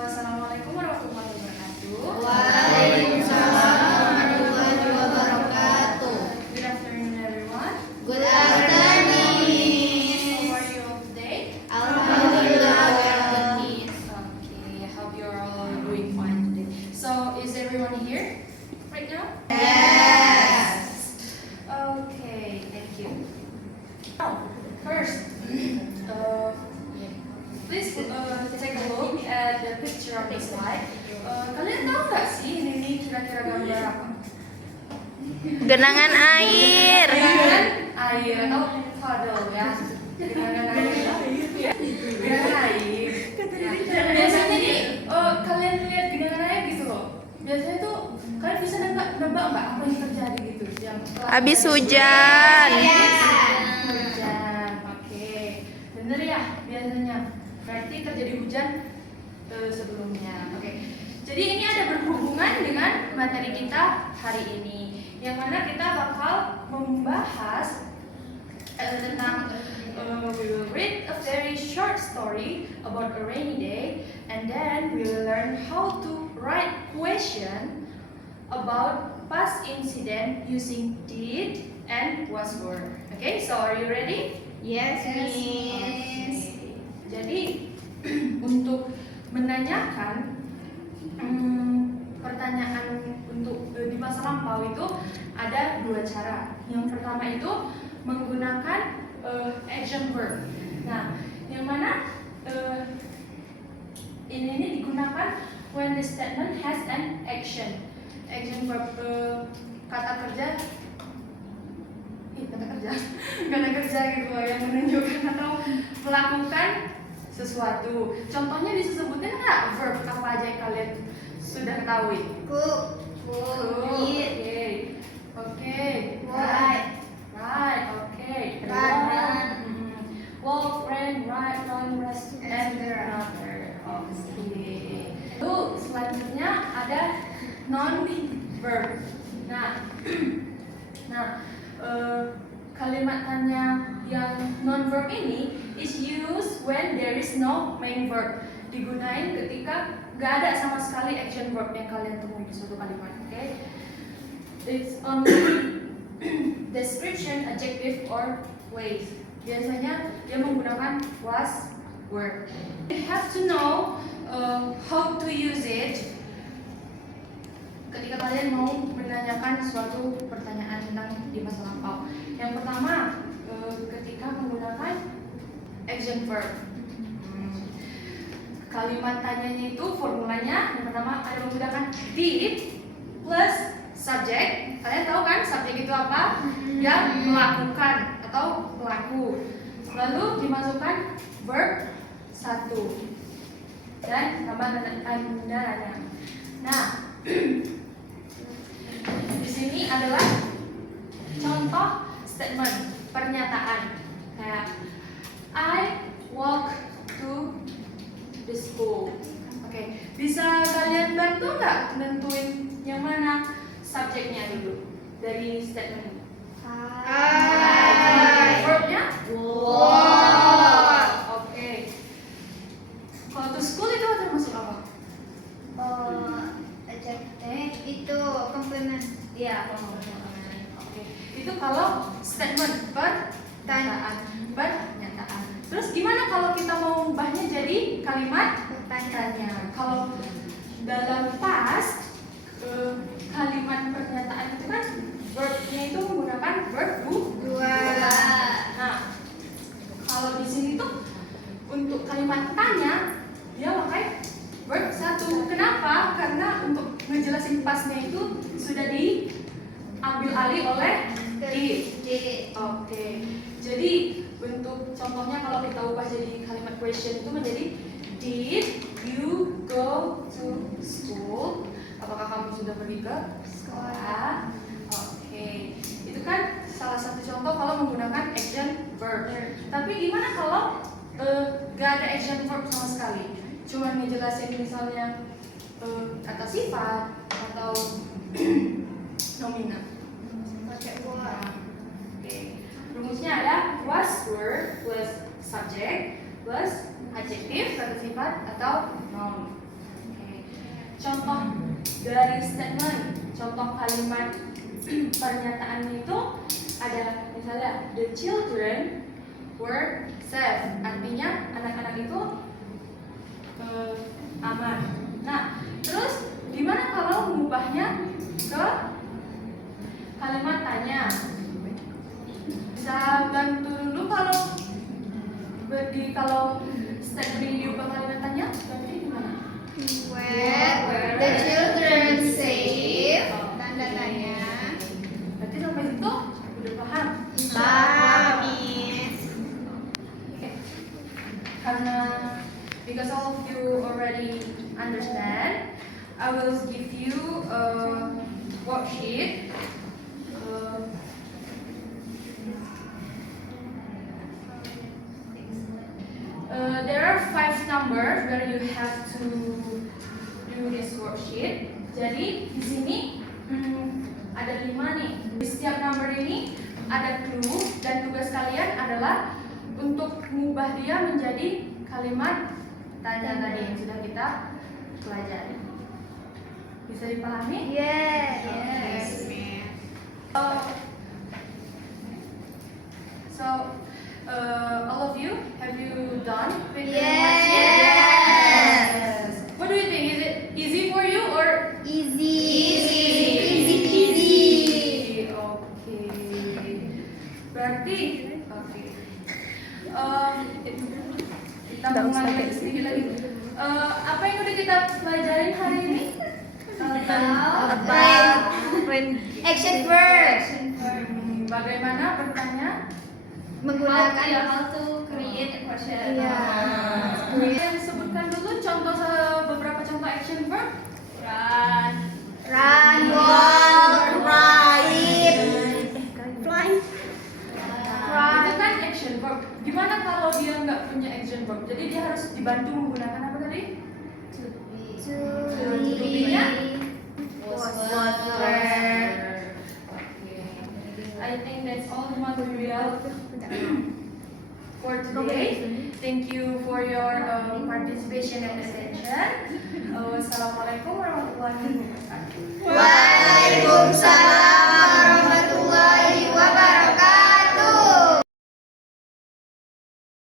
Assalamualaikum warahmatullahi wabarakatuh. Waalaikumsalam warahmatullahi wabarakatuh. Good afternoon, everyone. Good afternoon. How are you all today? Alhamdulillah, we are good, Miss. Okay, I hope you're all doing fine today. So, is everyone here right now? Yes. Okay, thank you. Now, first, please take a look at the picture of the slide. Kalian tahu nggak sih ini kira-kira gambar apa? Genangan air. Genangan air atau puddle ya. Genangan air. Genangan air. Biasanya nih kalian lihat genangan air gitu loh. Biasanya tuh kalian bisa nebak nggak apa yang terjadi gitu? Habis hujan. Hujan. Oke. Bener ya biasanya. Berarti terjadi hujan sebelumnya. Oke. Jadi ini ada berhubungan dengan materi kita hari ini, yang mana kita bakal membahas tentang we will read a very short story about a rainy day, and then we will learn how to write question about past incident using did and was were. Okay, so are you ready? Yes, Miss. Jadi untuk menanyakan pertanyaan untuk di masa lampau itu ada dua cara. Yang pertama itu menggunakan action verb. Nah, yang mana ini digunakan when the statement has an action. Action verb kata kerja kata kerja gitu loh, yang menunjukkan atau melakukan sesuatu. Contohnya disebutin nggak verb apa aja yang kalian sudah ketahui? Cook. Oke. Right. Oke. Run. Walk, ran, rest, and another. Oke. Lalu selanjutnya ada non verb. Kalimat tanya yang non verb ini is used when there is no main verb. Digunain ketika nggak ada sama sekali action verb yang kalian temui di suatu kalimat. Okay? It's only description, adjective, or place. Biasanya dia menggunakan was, were. You have to know how to use it ketika kalian mau menanyakan suatu pertanyaan tentang di masa lampau. Yang pertama, ketika menggunakan action verb. Kalimat tanyanya itu formulanya yang pertama ada menggunakan did plus subject. Kalian tahu kan subjek itu apa? Yang melakukan atau pelaku. Lalu dimasukkan verb 1 dan tambah tandanya. Nah, di sini adalah contoh statement, pernyataan. Kayak I walk to the school. Oke, bisa kalian bantu nggak nentuin yang mana subjeknya dulu dari statement? Verbnya? Oke. Kalau to school itu termasuk apa? Itu komplement. Iya, oke. Itu kalau statement pernyataan. Terus gimana kalau kita mau ubahnya jadi kalimat tanya? Kalau dalam past kalimat pernyataan itu kan verbnya itu menggunakan verb dua. Nah, kalau di sini tuh untuk kalimat tanya dia pakai verb 1. Kenapa? Karena untuk ngejelasin pastnya itu sudah diambil alih oleh did. Oke. Jadi bentuk contohnya kalau kita ubah jadi kalimat question itu menjadi did you go to school? Apakah kamu sudah pergi ke sekolah? Oke. Itu kan salah satu contoh kalau menggunakan action verb. Tapi gimana kalau gak ada action verb sama sekali? Cuma ngejelasin misalnya kata sifat atau nominal. Pakai buah. Oke. Rumusnya ada was, were plus subject plus adjektif kata sifat atau noun. contoh dari statement, contoh kalimat pernyataannya itu ada misalnya the children were safe, artinya anak-anak itu aman. Nah, terus gimana kalau mengubahnya ke kalimat tanya? Bisa bantu dulu kalau statement ini diubah kalimat tanya, berarti gimana? Where the children safe? Tanda tanya. Berarti sampai situ udah paham? Miss. Okay. Karena because all of you already understand, I will give you a worksheet. There are 5 numbers where you have to do this worksheet. Jadi di sini ada 5 nih. Di setiap number ini ada clue dan tugas kalian adalah untuk mengubah dia menjadi kalimat tanya tadi yang sudah kita pelajari. Bisa dipahami? Yes. So, all of you, have you done with the Yes. worksheet? What do you think? Is it easy for you or Easy. Oke. Berarti, oke. Kita mulai lagi sedikit lagi. Apa yang udah kita pelajarin hari ini? Action verb. Bagaimana bertanya? Menggunakan how to create a question. Iya. Kalian sebutkan dulu beberapa contoh action verb. Run. Run, walk, ride, fly. Itu kan action verb. Gimana kalau dia nggak punya action verb? Jadi dia harus dibantu menggunakan apa tadi? To-be-nya? Water. I think that's all the material for today. Thank you for your participation and attention. Wassalamualaikum warahmatullahi wabarakatuh.